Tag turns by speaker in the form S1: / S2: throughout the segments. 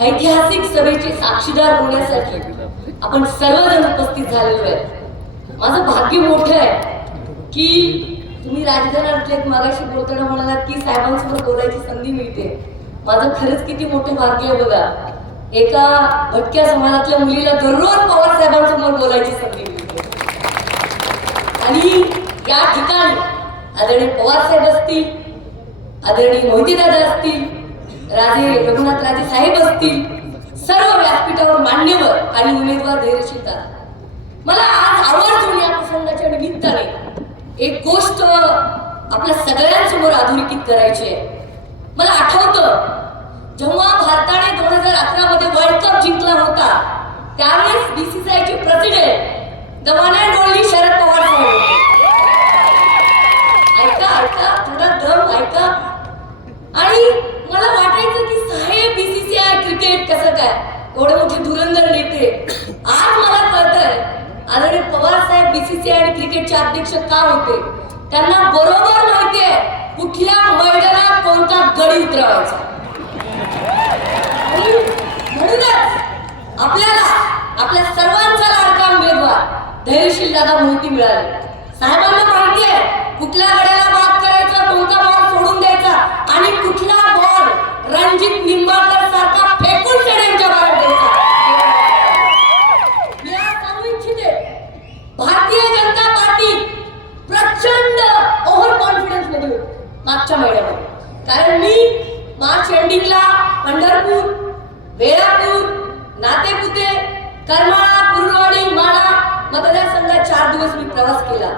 S1: ऐतिहासिक सभेचे साक्षीदार होण्यासाठी आपण सर्वजण उपस्थित झालेलो आहे माझं भाग्य मोठं आहे की तुम्ही राजकारणातले मगाशी मागाशी बोलताना म्हणालात की साहेबांसमोर बोलायची संधी मिळते. माझं खरंच किती मोठं भाग्य आहे बघा. एका भटक्या समाजातल्या मुलीला दररोज पवार साहेबांसमोर बोलायची संधी मिळते. आणि या ठिकाणी आदरणीय पवार साहेब असतील आदरणीय मोहिते दादा असतील राजे रघुनाथ राजे साहेब असतील सर्व व्यासपीठावर मान्यवर आणि उमेदवार धैर्यशीलता मला आज आवर्जून या प्रसंगाच्या निमित्ताने एक गोष्ट आपल्या सगळ्यांसमोर अधोरेखित करायची आहे. मला आठवतं जेव्हा भारताने दोन हजार अकरा मध्ये वर्ल्ड कप जिंकला होता त्यावेळेस बीसीसीआयचे प्रेसिडेंट दमाने वन शरद पवार साहेब ऐका ऐका थोडा दम ऐका. आणि मला वाटायचं की साहेब बीसीसीआय क्रिकेट कसं काय? एवढे मोठे धुरंधर नेते. आज मला कळतंय आदरणीय पवार साहेब बीसीसीआय आणि क्रिकेटचे अध्यक्ष का होते? त्यांना बरोबर माहितीये कुठल्या मैदानात कोणता गडी उतरवायचा. म्हणूनच आपल्याला आपल्या सर्वांचा लाडका उमेदवार धैर्यशील दादा मोहिती मिळाली. साहेबांना माहितीये कुठल्या गड्याला बाद करायचा कोणता भाग सोडून द्यायचा आणि कुठला रणजित निंबाळकर सारखा फेकून स्टेडियमच्या बाहेर द्यायचा मी सांगू इच्छिते भारतीय जनता पार्टी प्रचंड ओव्हर कॉन्फिडन्समध्ये होती मागच्या महिन्यामध्ये. कारण मी मार्च एंडिंगला पंढरपूर वेळापूर नातेपुते करमाळा कुर्रवाडी माळा मतदारसंघात चार दिवस मी प्रवास केला.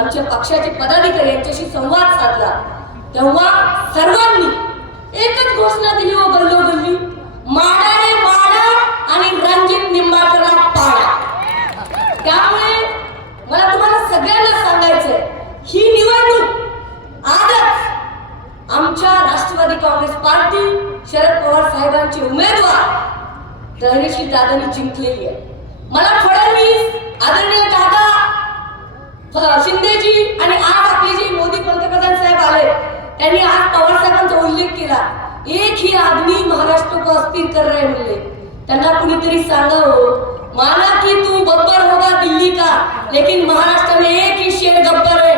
S1: आमच्या पक्षाचे पदाधिकारी यांच्याशी संवाद साधला. तेव्हा सर्वांनी एकच घोषणा दिली व गल्लो गल्ली माडाने माडा आणि रणजित निंबाळकरला पाडा. त्यामुळे मला तुम्हाला सगळ्यांना सांगायचंय ही निवडणूक आजच आमच्या राष्ट्रवादी काँग्रेस पार्टी शरद पवार साहेबांचे उमेदवार धैर्यशील दादांनी जिंकलेली आहे. मला फडणवीस आदरणीय दादा शिंदेजी आणि आज आपले जे मोदी पंतप्रधान साहेब आले त्यांनी आज पवार साहेबांचा उल्लेख केला. एक ही आदमी महाराष्ट्र को अस्थिर कर रहे म्हणले. त्यांना कुणीतरी सांगावं हो. माना की तू बब्बर होगा दिल्ली का? लेकिन महाराष्ट्र में एक ही शेर गब्बर है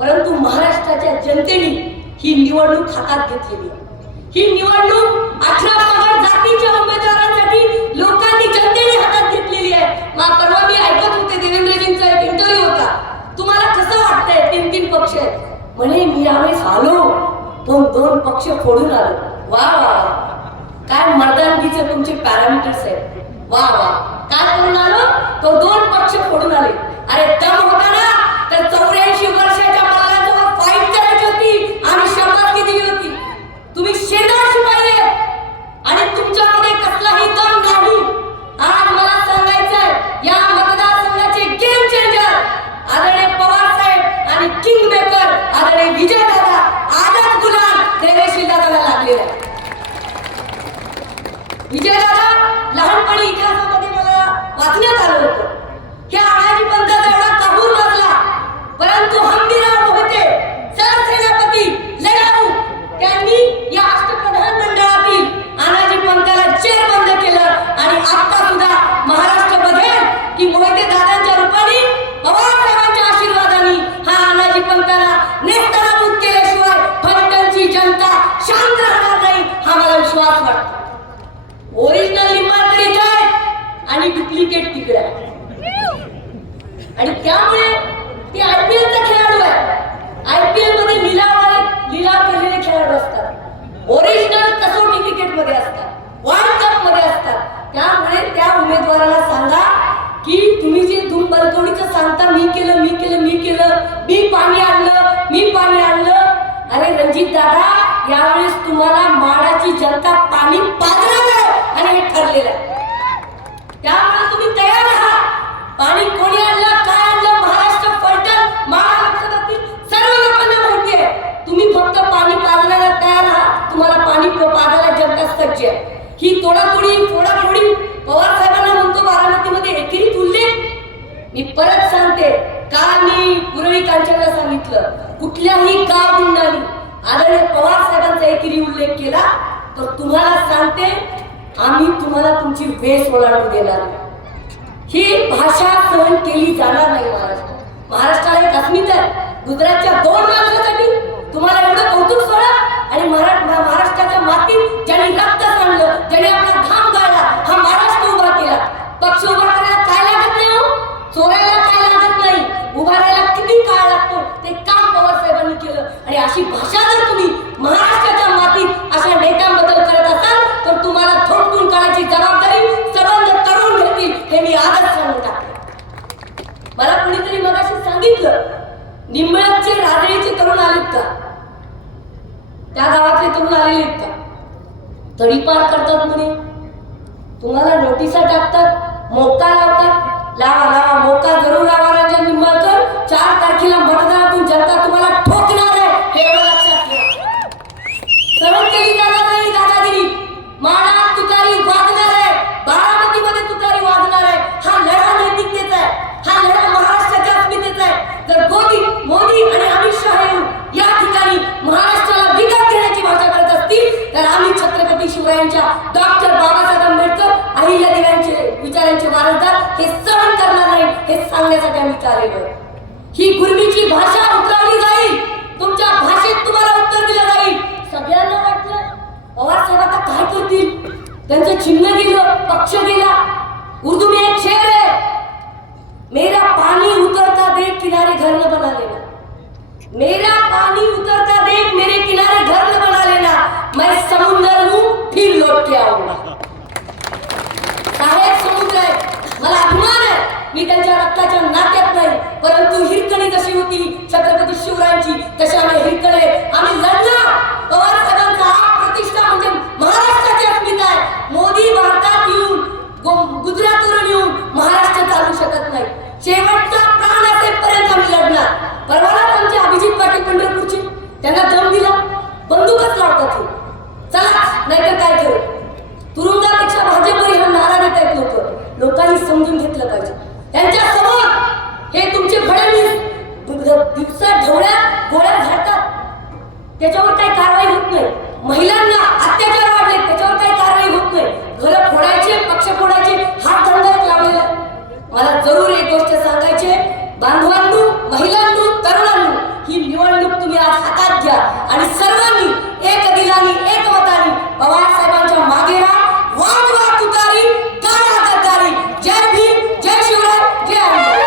S1: परंतु महाराष्ट्राच्या जनतेने ही निवडणूक हातात घेतलेली ही निवडणूक अठरा पगड जातीच्या उमेदवारांसाठी लोकांनी जनतेने हातात घेतलेली आहे. मा परवा मी ऐकत होते देवेंद्रजींचा एक इंटरव्ह्यू होता. तुम्हाला कसं वाटतंय? तीन तीन पक्ष आहेत. म्हणे मी यावेळेस आलो पण दोन पक्ष फोडून आलो. वा वा वा. काय मर्दानगीचे तुमचे पॅरामीटर्स आहेत. वा वा. काय करून आलो? तो दोन पक्ष फोडून आले अरे दम होता ना तर चौऱ्याऐंशी वर्षाच्या मुलाजवळ फाईट करायची होती आणि शपथ दिली होती तुम्ही शेजार शिपाई आणि तुमच्यामध्ये कसलाही दम नाही आज मला सांगायचंय या मतदारसंघाचे गेम चेंजर आदरणीय पवार साहेब आणि किंग मेकर आदरणीय विजय दादा आझाद गुलाम देवेशी दादाला लागलेला आहे विजयदादा लहानपणी इतिहासामध्ये मला वाचण्यात आलं होतं की आळाजी पंथाचा एवढा काबूल वाचला परंतु हंबीराव मोहिते सरसेनापती लढाऊ त्यांनी या अष्टप्रधान मंडळातील आनाजी पंथाला जेर बंद केलं आणि आता सुद्धा महाराष्ट्र बघेल की मोहिते दादांच्या रूपाने पवार साहेबांच्या आशीर्वादाने हा आनाजी पंथाला नेस्तनाबूत केल्याशिवाय फलटणची जनता शांत राहणार नाही हा मला विश्वास वाटतो ओरिजिनल लिंबाळकर इथे आहे आणि डुप्लिकेट तिकडे आहे आणि त्यामुळे ते आयपीएल चा खेळाडू आहे आयपीएलमध्ये लिलाव लिलाव केलेले खेळाडू असतात ओरिजिनल कसोटी क्रिकेटमध्ये असतात वर्ल्ड कपमध्ये असतात त्यामुळे त्या उमेदवाराला सांगा की तुम्ही जे धूम बलकवडीचं सांगता मी केलं मी केलं मी केलं मी पाणी आणलं मी पाणी आणलं अरे रणजित दादा यावेळेस तुम्हाला माडाची जनता पाणी पाजणार आणि हे ठरलेलं आहे. त्यामुळे तुम्ही तयार आहात. पाणी कोणी आणलं काय आणलं महाराष्ट्र फलटण महाराष्ट्रातील सर्व लोकांना माहिती आहे. तुम्ही फक्त पाणी पाजण्याला तयार आहात. तुम्हाला पाणी पाजायला जनता सज्ज आहे. ही तोडातोडी फोडाफोडी पवार साहेबांना म्हणतो बारामतीमध्ये एकेरी उल्लेख मी परत सांगते का मी पुरवी कांचनला सांगितलं कुठल्याही गाव गुंडांनी आदरणीय एकेरी उल्लेख केला तर तुम्हाला सांगते आम्ही तुम्हाला तुमची वेस ओलांडून देणार ही भाषा सहन केली जाणार नाही महाराष्ट्र. महाराष्ट्राला एक अस्मिता आहे. गुजरातच्या दोन माणसासाठी तुम्हाला एवढं कौतुक सोडा आणि महाराष्ट्र महा- महाराष्ट्राच्या मातीत ज्यांनी रक्त सांडलं ज्यांनी आपला घाम गाळला हा महाराष्ट्र उभा केला पक्ष उभा करायला काय लागत नाही हो चोरायला काय लागत नाही उभा राहायला किती काळ लागतो ते काम पवार साहेबांनी केलं आणि अशी भाषा जर तुम्ही महाराष्ट्राच्या मातीत अशा नेत्यांबद्दल करत असाल तर तुम्हाला थोडकून काढायची जबाबदारी सबंध तरुण घेतील हे मी आजच सांगून टाकते मला कुणीतरी मगाशी सांगितलं निंबळकचे राजळीचे तरुण आलेत का त्या गावातले तरुण आलेले आहेत का तडीपार करतात म्हणे. तुम्हाला नोटिसा टाकतात मोका लावतात. लावा लावा मोका जरूर लावा राजा निंबाळकर. चार तारखेला मतदानातून जनता तुम्हाला ठोकणार आहे हे एवढं लक्षात ठेवा सहन केली जाणार नाही दादागिरी माडा तुतारी वाजणार आहे बारामतीमध्ये तुतारी वाजणार आहे हा लढा नैतिकतेचा आहे हा लढा महाराष्ट्राच्या अस्मितेचा आहे जर मोदी मोदी आणि अमित शहा येऊन या ठिकाणी महाराष्ट्राला विकत घेण्याची भाषा करत असतील तर आम्ही छत्रपती शिवरायांच्या डॉक्टर बाबासाहेब आंबेडकर अहिल्यादेवांचे विचारांचे वारसदार हे सहन करणार नाही हे सांगण्यासाठी आम्ही इथं ही गुरमीची भाषा उतरवली जाईल. तुमच्या भाषेत तुम्हाला उत्तर दिलं जाईल. सगळ्यांना वाटलं पवार साहेब आता काय करतील? त्यांचं चिन्ह गेलं पक्ष गेला. उर्दू में एक शेर है. मेरा पानी उतरता देख किनारे घर न बना लेना. मेरा पानी उतरता देख मेरे किनारे घर न बना लेना. मैं समुंदर हूं फिर लौट के आऊंगा। साहेब मला अभिमान आहे. मी त्यांच्या रक्ताच्या नात्यात नाही परंतु हिरकणी जशी होती छत्रपती शिवरायांची तशी आम्ही हिरकणे. आम्ही लढलो. पवार साहेबांचा हा प्रतिष्ठा म्हणजे महाराष्ट्राची अस्मिता आहे. मोदी भारतात येऊन गुजरातवरून येऊन महाराष्ट्र चालू शकत नाही. शेवटचा प्राण असेपर्यंत आम्ही लढणार. परवाला आमचे अभिजित पाटील पंढरपूरचे त्यांना दम दिला. बंदूकच लावतात हे. चला नाहीतर काय करू? तुरुंगापेक्षा भाजपवर ह्या नारा देत आहेत लोक. लोकांनी समजून घेतलं पाहिजे. त्यांच्यासमोर हे तुमचे फडणवीस दिवसा ढवळ्या गोळ्या झाडतात. त्याच्यावर काही कारवाई होत नाही. महिलांना अत्याचार वाढले त्याच्यावर काही कारवाई होत नाही. घर फोडायचे पक्ष फोडायचे हात धंदा लावलेला. मला जरूर एक गोष्ट सांगायची बांधवा